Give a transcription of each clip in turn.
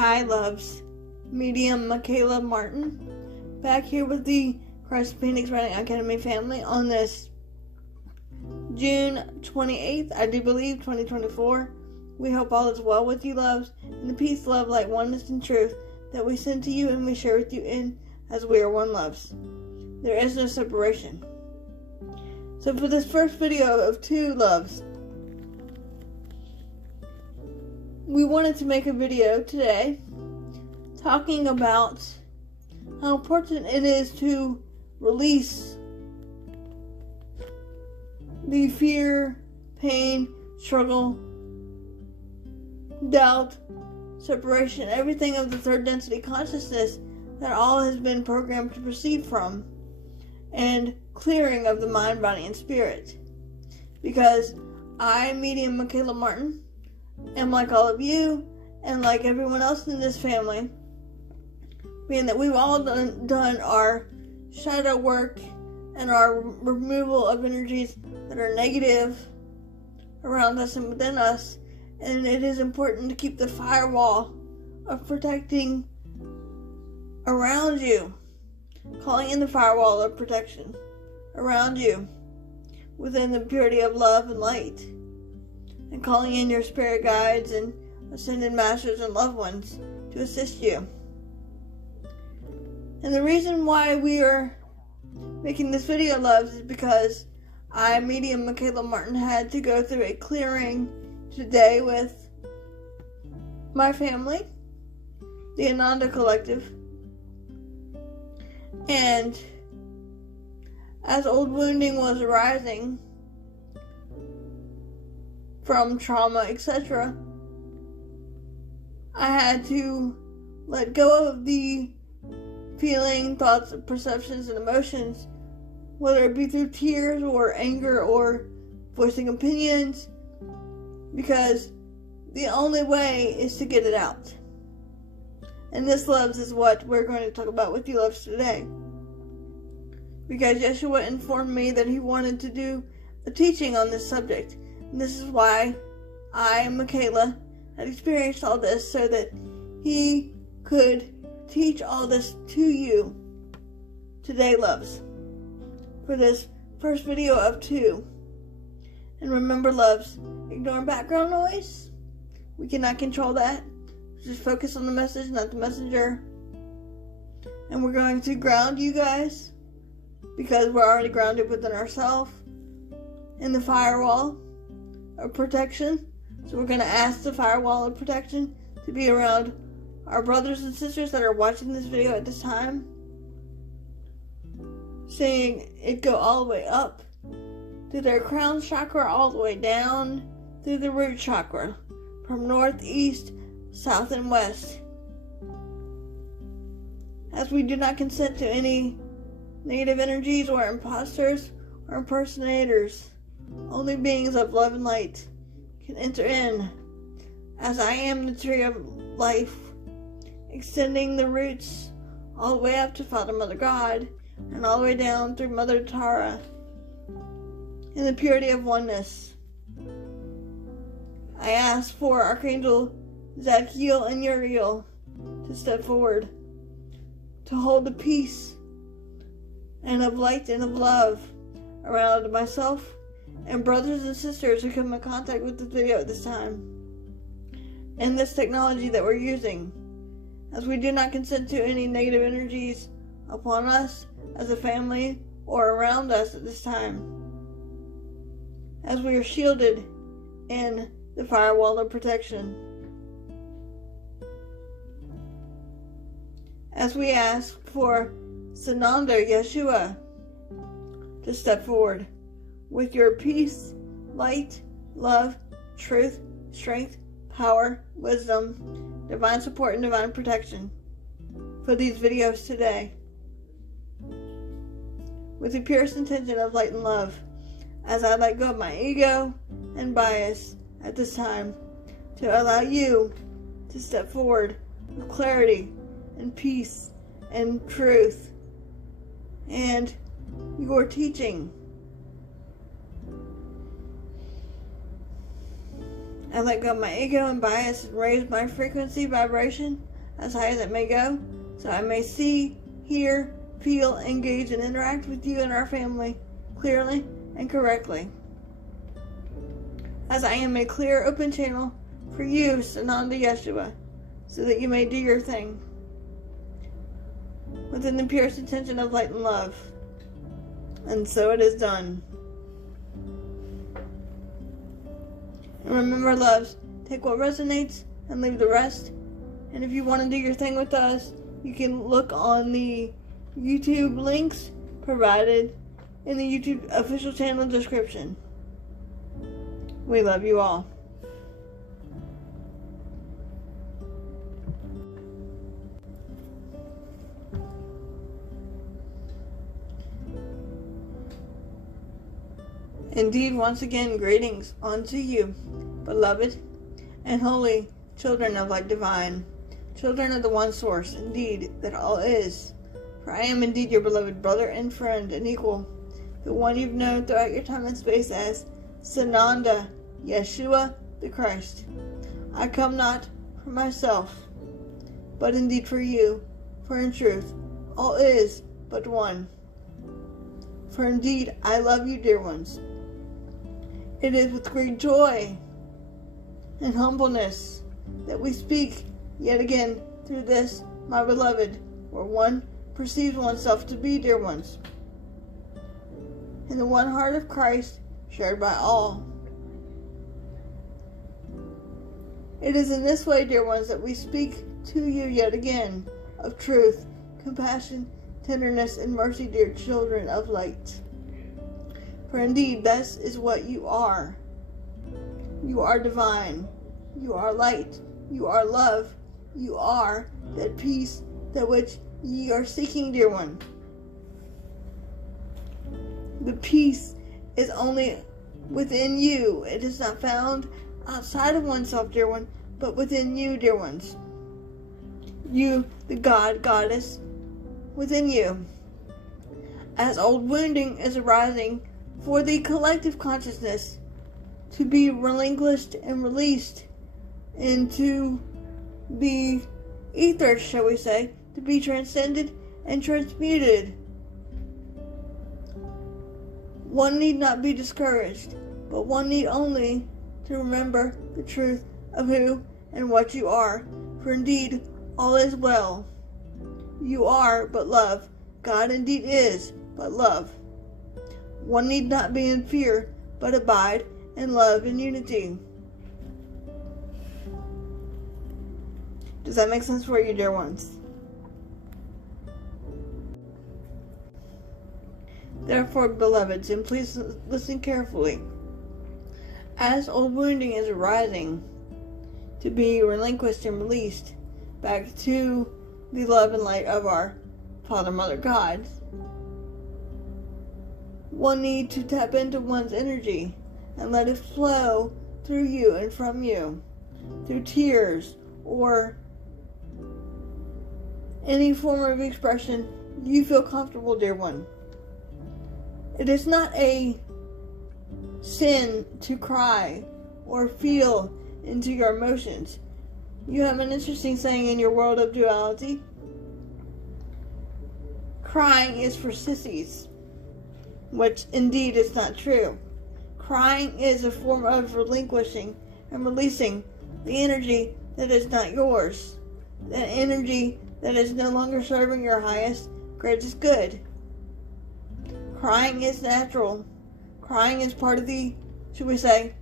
Hi, loves. Medium Michaela Martin, back here with the Christ Phoenix Writing Academy family on this June 28th, I do believe, 2024. We hope all is well with you, loves, and the peace, love, light, oneness, and truth that we send to you and we share with you in as we are one, loves. There is no separation. So for this first video of 2 loves, we wanted to make a video today talking about how important it is to release the fear, pain, struggle, doubt, separation, everything of the third density consciousness that all has been programmed to proceed from, and clearing of the mind, body, and spirit. Because I, Medium Michaela Martin, am like all of you, and like everyone else in this family, being that we've all done our shadow work and our removal of energies that are negative around us and within us, and it is important to keep the firewall of protecting around you, calling in the firewall of protection around you within the purity of love and light, and calling in your spirit guides and ascended masters and loved ones to assist you. And the reason why we are making this video, loves, is because I, Medium Michaela Martin, had to go through a clearing today with my family, the Ananda Collective, and as old wounding was arising from trauma, etc., I had to let go of the feeling, thoughts, perceptions, and emotions, whether it be through tears or anger or voicing opinions, because the only way is to get it out. And this, loves, is what we're going to talk about with you, loves, today. Because Yeshua informed me that he wanted to do a teaching on this subject. And this is why I, Michaela, had experienced all this, so that he could teach all this to you today, loves, for this first video of 2. And remember, loves, ignore background noise. We cannot control that. Just focus on the message, not the messenger. And we're going to ground you guys, because we're already grounded within ourselves in the firewall of protection. So we're going to ask the firewall of protection to be around our brothers and sisters that are watching this video at this time, seeing it go all the way up through their crown chakra, all the way down through the root chakra, from north, east, south, and west. As we do not consent to any negative energies or imposters or impersonators, only beings of love and light can enter in, as I am the tree of life, extending the roots all the way up to Father, Mother, God, and all the way down through Mother Tara, in the purity of oneness. I ask for Archangel Zadkiel and Uriel to step forward, to hold the peace and of light and of love around myself and brothers and sisters who come in contact with this video at this time, and this technology that we're using, as we do not consent to any negative energies upon us as a family or around us at this time, as we are shielded in the firewall of protection. As we ask for Sananda Yeshua to step forward with your peace, light, love, truth, strength, power, wisdom, divine support, and divine protection for these videos today, with the purest intention of light and love, as I let go of my ego and bias at this time, to allow you to step forward with clarity and peace and truth and your teaching. I let go of my ego and bias and raise my frequency vibration as high as it may go, so I may see, hear, feel, engage, and interact with you and our family clearly and correctly. As I am a clear, open channel for you, Sananda Yeshua, so that you may do your thing within the purest intention of light and love. And so it is done. And remember, loves, take what resonates and leave the rest. And if you want to do your thing with us, you can look on the YouTube links provided in the YouTube official channel description. We love you all. Indeed, once again, greetings unto you, beloved and holy children of light divine, children of the one source, indeed, that all is. For I am indeed your beloved brother and friend and equal, the one you've known throughout your time and space as Sananda Yeshua the Christ. I come not for myself, but indeed for you, for in truth, all is but one. For indeed, I love you, dear ones. It is with great joy and humbleness that we speak yet again through this, my beloved, where one perceives oneself to be, dear ones, in the one heart of Christ shared by all. It is in this way, dear ones, that we speak to you yet again of truth, compassion, tenderness, and mercy, dear children of light. For indeed, this is what you are. You are divine. You are light. You are love. You are that peace that which ye are seeking, dear one. The peace is only within you. It is not found outside of oneself, dear one, but within you, dear ones. You, the God, Goddess, within you. As old wounding is arising for the collective consciousness to be relinquished and released into the ether, shall we say, to be transcended and transmuted. One need not be discouraged, but one need only to remember the truth of who and what you are, for indeed all is well. You are but love. God indeed is but love. One need not be in fear, but abide in love and unity. Does that make sense for you, dear ones? Therefore, beloveds, and please listen carefully, as old wounding is arising to be relinquished and released back to the love and light of our Father, Mother, God, one need to tap into one's energy and let it flow through you and from you, through tears or any form of expression you feel comfortable, dear one. It is not a sin to cry or feel into your emotions. You have an interesting saying in your world of duality. Crying is for sissies, which indeed is not true. Crying is a form of relinquishing and releasing the energy that is not yours, that energy that is no longer serving your highest, greatest good. Crying is natural. Crying is part of the, should we say,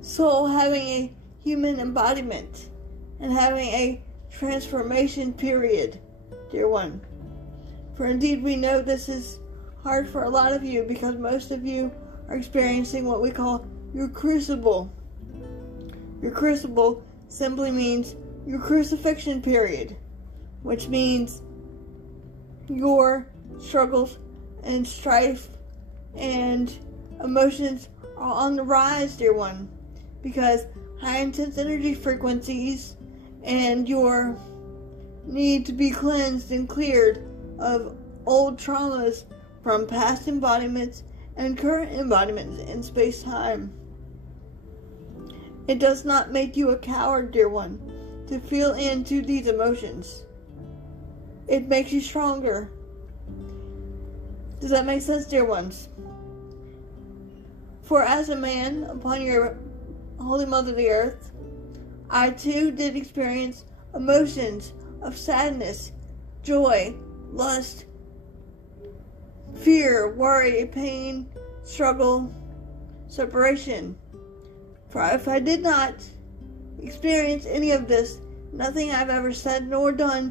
soul having a human embodiment and having a transformation period, dear one. For indeed we know this is hard for a lot of you because most of you are experiencing what we call your crucible. Your crucible simply means your crucifixion period, which means your struggles and strife and emotions are on the rise, dear one, because high intense energy frequencies and your need to be cleansed and cleared of old traumas from past embodiments and current embodiments in space-time. It does not make you a coward, dear one. to feel into these emotions. It makes you stronger. Does that make sense, dear ones? For as a man upon your Holy Mother the Earth, I too did experience emotions of sadness, joy, lust, fear, worry, pain, struggle, separation. For if I did not experience any of this, nothing I've ever said nor done,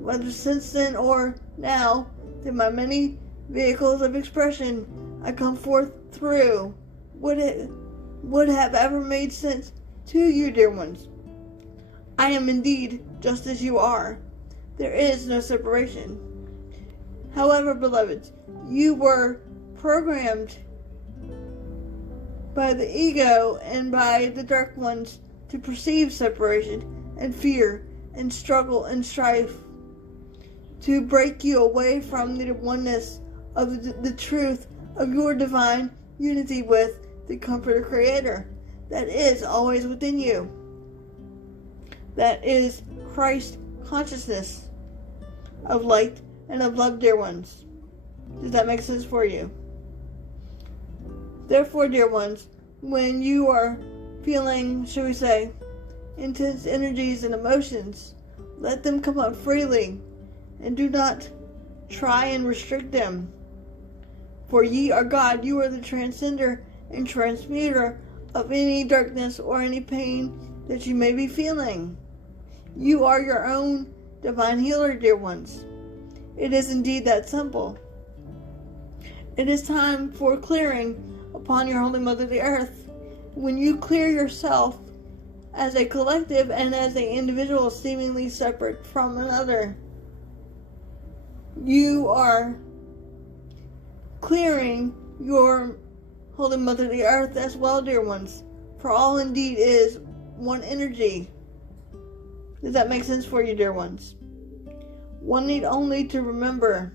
whether since then or now, through my many vehicles of expression I come forth through, would have ever made sense to you, dear ones. I am indeed just as you are. There is no separation. However, beloveds, you were programmed by the ego and by the dark ones to perceive separation and fear and struggle and strife, to break you away from the oneness of the truth of your divine unity with the Comforter Creator that is always within you. That is Christ consciousness of light and of love, dear ones. Does that make sense for you? Therefore, dear ones, when you are feeling, shall we say, intense energies and emotions, let them come up freely, and do not try and restrict them. For ye are God, you are the transcender and transmuter of any darkness or any pain that you may be feeling. You are your own divine healer, dear ones. It is indeed that simple. It is time for clearing upon your Holy Mother the Earth. When you clear yourself as a collective and as an individual seemingly separate from another, you are clearing your Holy Mother the Earth as well, dear ones. For all indeed is one energy. Does that make sense for you, dear ones? One need only to remember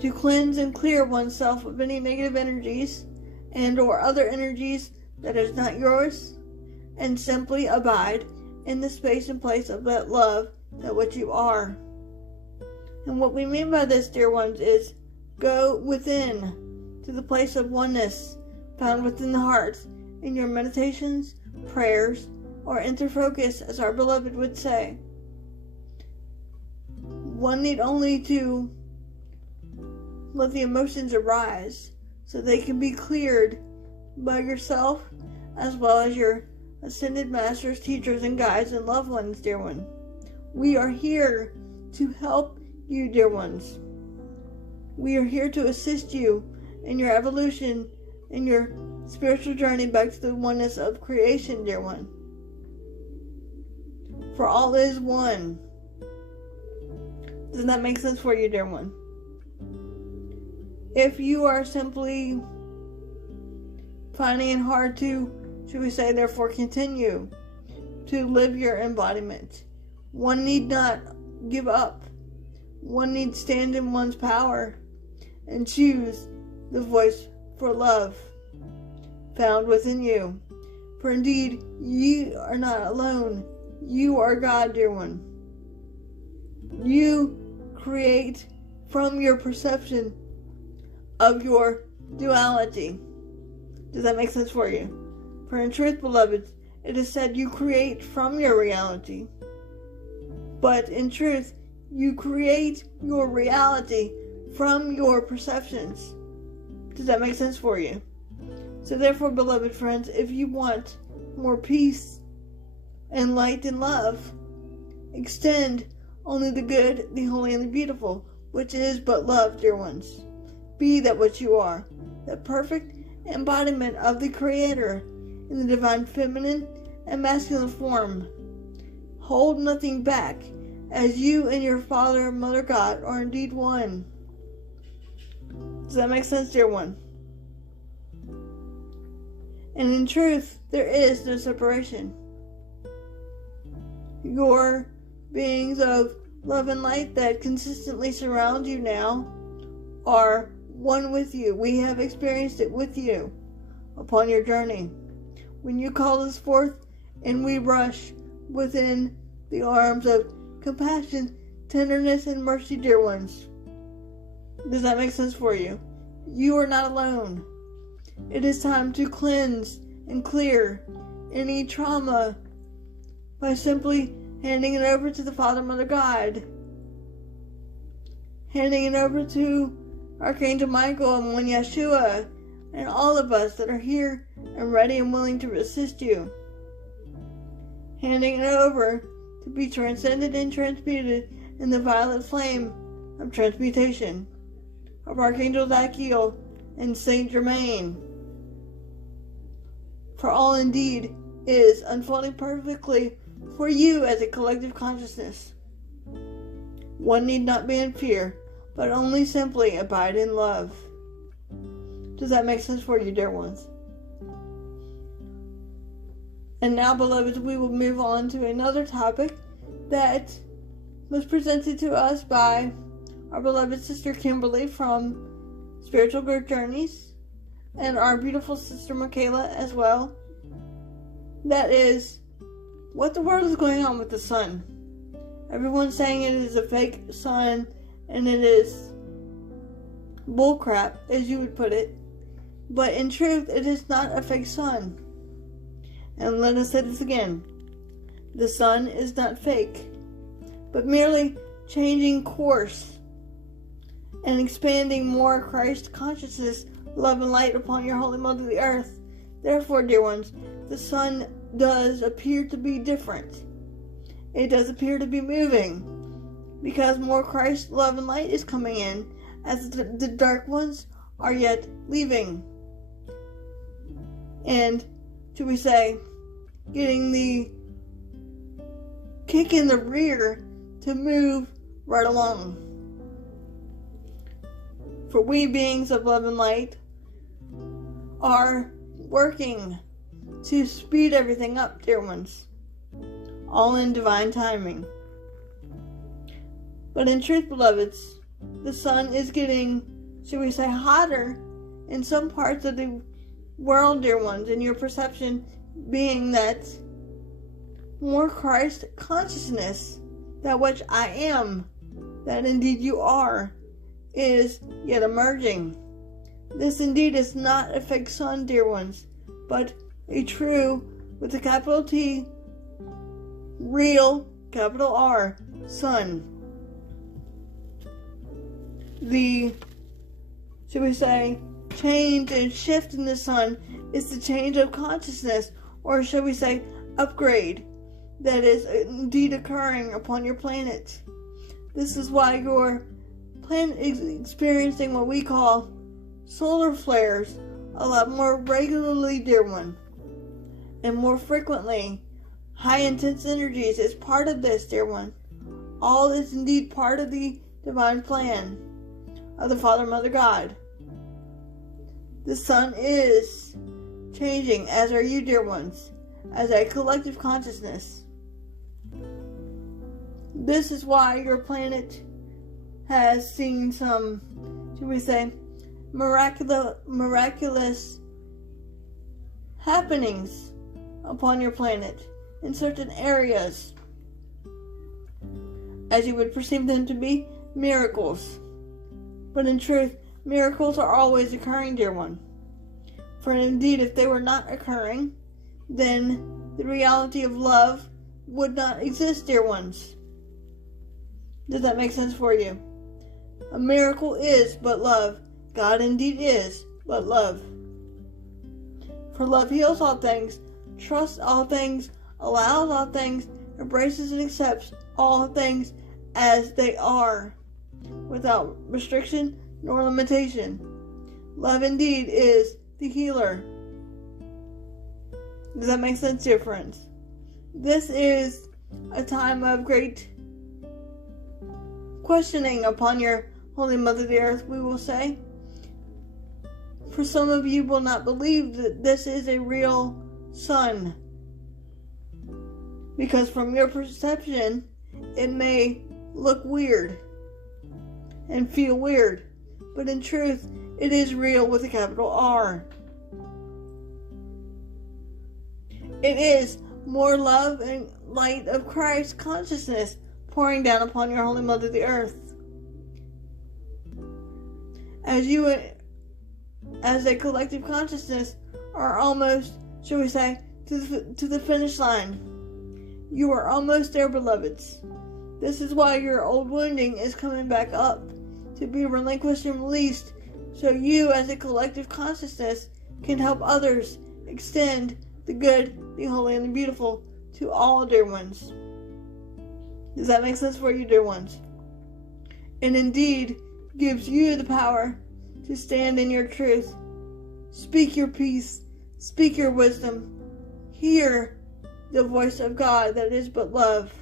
to cleanse and clear oneself of any negative energies and or other energies that is not yours, and simply abide in the space and place of that love that what you are. And what we mean by this, dear ones, is go within to the place of oneness found within the hearts in your meditations, prayers, or interfocus, as our beloved would say. One need only to let the emotions arise so they can be cleared by yourself as well as your ascended masters, teachers, and guides and loved ones, dear one. We are here to help you, dear ones. We are here to assist you in your evolution, in your spiritual journey back to the oneness of creation, dear one. For all is one. Does that make sense for you, dear one? If you are simply finding it hard to, should we say, therefore continue to live your embodiment, one need not give up. One needs stand in one's power and choose the voice for love found within you. For indeed, ye are not alone. You are God, dear one. You create from your perception of your duality. Does that make sense for you? For in truth, beloved, it is said you create from your reality. But in truth, you create your reality from your perceptions. Does that make sense for you? So therefore, beloved friends, if you want more peace and light and love, extend only the good, the holy, and the beautiful, which is but love, dear ones. Be that what you are, the perfect embodiment of the Creator in the divine feminine and masculine form. Hold nothing back, as you and your Father and Mother God are indeed one. Does that make sense, dear one? And in truth, there is no separation. Your beings of love and light that consistently surround you now are one with you. We have experienced it with you upon your journey. When you call us forth and we rush, within the arms of compassion, tenderness, and mercy, dear ones. Does that make sense for you? You are not alone. It is time to cleanse and clear any trauma by simply handing it over to the Father, Mother, God. Handing it over to Archangel Michael and one Yeshua and all of us that are here and ready and willing to assist you. Handing it over to be transcended and transmuted in the violet flame of transmutation of Archangel Zachiel and Saint Germain. For all indeed is unfolding perfectly for you as a collective consciousness. One need not be in fear, but only simply abide in love. Does that make sense for you, dear ones? And now, beloveds, we will move on to another topic that was presented to us by our beloved sister Kimberly from Spiritual Growth Journeys, and our beautiful sister Michaela as well. That is, what the world is going on with the sun. Everyone's saying it is a fake sun, and it is bullcrap, as you would put it. But in truth, it is not a fake sun. And let us say this again. The sun is not fake, but merely changing course and expanding more Christ consciousness, love, and light upon your Holy Mother, the Earth. Therefore, dear ones, the sun does appear to be different. It does appear to be moving, because more Christ, love, and light is coming in, as the dark ones are yet leaving. And, should we say, getting the kick in the rear to move right along. For we beings of love and light are working to speed everything up, dear ones, all in divine timing. But in truth, beloveds, the sun is getting, should we say, hotter in some parts of the world, dear ones, in your perception being that more Christ consciousness, that which I am, that indeed you are, is yet emerging. This indeed is not a fake sun, dear ones, but a true, with a capital T, real, capital R, sun. The, should we say, change and shift in the sun is the change of consciousness, or should we say, upgrade, that is indeed occurring upon your planet. This is why your planet is experiencing what we call solar flares a lot more regularly, dear one, and more frequently. High intense energies is part of this, dear one. All is indeed part of the divine plan of the Father, Mother, God. The sun is changing, as are you, dear ones, as a collective consciousness. This is why your planet has seen some, should we say, miraculous happenings upon your planet in certain areas, as you would perceive them to be miracles. But in truth, miracles are always occurring, dear one. For indeed, if they were not occurring, then the reality of love would not exist, dear ones. Does that make sense for you? A miracle is but love. God indeed is but love. For love heals all things, trusts all things, allows all things, embraces and accepts all things as they are, without restriction nor limitation. Love indeed is the healer. Does that make sense, dear friends? This is a time of great questioning upon your Holy Mother the Earth, we will say. For some of you will not believe that this is a real sun, because from your perception it may look weird and feel weird, but in truth it is real with a capital R. It is more love and light of Christ consciousness pouring down upon your Holy Mother, the Earth. As you, as a collective consciousness, are almost, shall we say, to the finish line. You are almost there, beloveds. This is why your old wounding is coming back up, to be relinquished and released, so you, as a collective consciousness, can help others extend the good, the holy, and the beautiful to all, dear ones. Does that make sense for you, dear ones? And indeed gives you the power to stand in your truth. Speak your peace. Speak your wisdom. Hear the voice of God that is but love.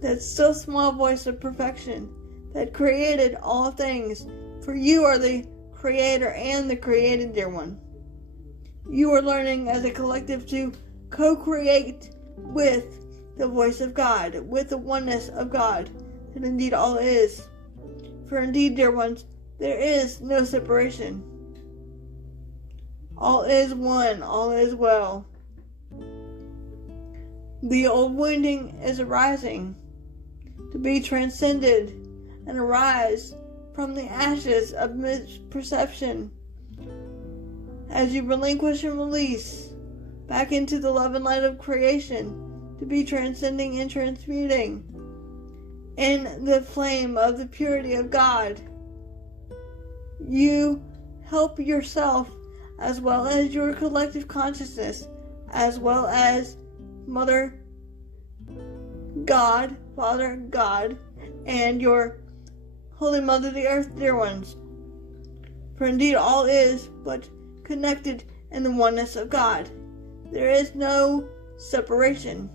That still small voice of perfection that created all things. For you are the creator and the created, dear one. You are learning as a collective to co-create with the voice of God, with the oneness of God, that indeed all is. For indeed, dear ones, there is no separation. All is one, all is well. The old wounding is arising to be transcended and arise from the ashes of misperception as you relinquish and release back into the love and light of creation to be transcending and transmuting in the flame of the purity of God. You help yourself as well as your collective consciousness, as well as Mother God, Father God, and your Holy Mother the Earth, dear ones. For indeed all is but connected in the oneness of God. There is no separation.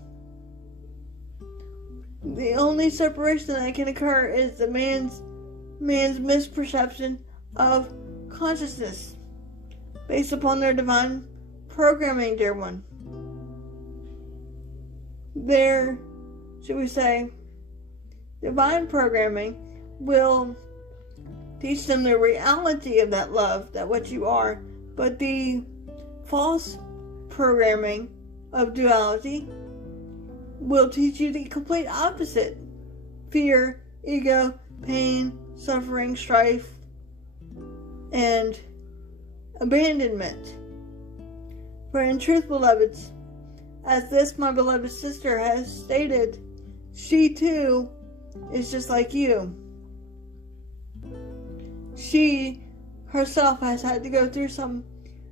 The only separation that can occur is the man's misperception of consciousness based upon their divine programming, dear one. Their, should we say, divine programming will teach them the reality of that love, that what you are, but the false programming of duality will teach you the complete opposite. Fear, ego, pain, suffering, strife, and abandonment. For in truth, beloveds, as this my beloved sister has stated, she too is just like you. She herself has had to go through some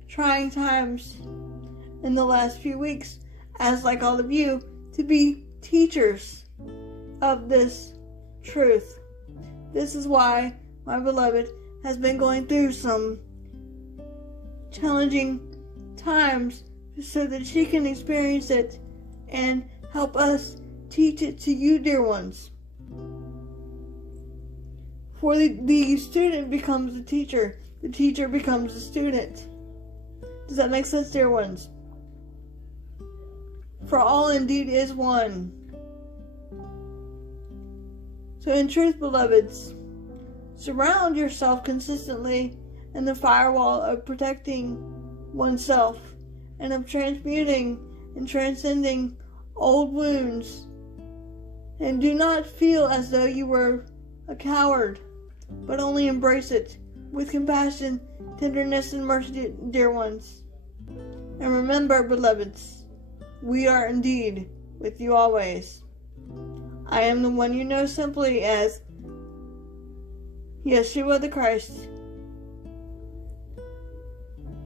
trying times in the last few weeks, as like all of you, to be teachers of this truth. This is why my beloved has been going through some challenging times so that she can experience it and help us teach it to you, dear ones. For the student becomes the teacher becomes the student. Does that make sense, dear ones? For all indeed is one. So in truth, beloveds, surround yourself consistently in the firewall of protecting oneself and of transmuting and transcending old wounds. And do not feel as though you were a coward, but only embrace it with compassion, tenderness, and mercy, dear ones. And remember, beloveds, we are indeed with you always. I am the one you know simply as Yeshua the Christ,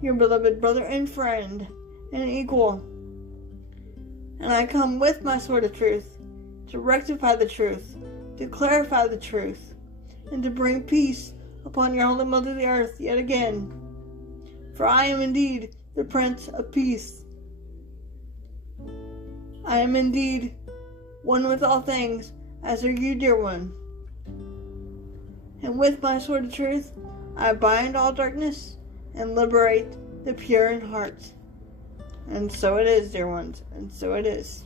your beloved brother and friend and equal. And I come with my sword of truth to rectify the truth, to clarify the truth, and to bring peace upon your Holy Mother the Earth yet again. For I am indeed the Prince of Peace. I am indeed one with all things, as are you, dear one. And with my sword of truth, I bind all darkness and liberate the pure in heart. And so it is, dear ones, and so it is.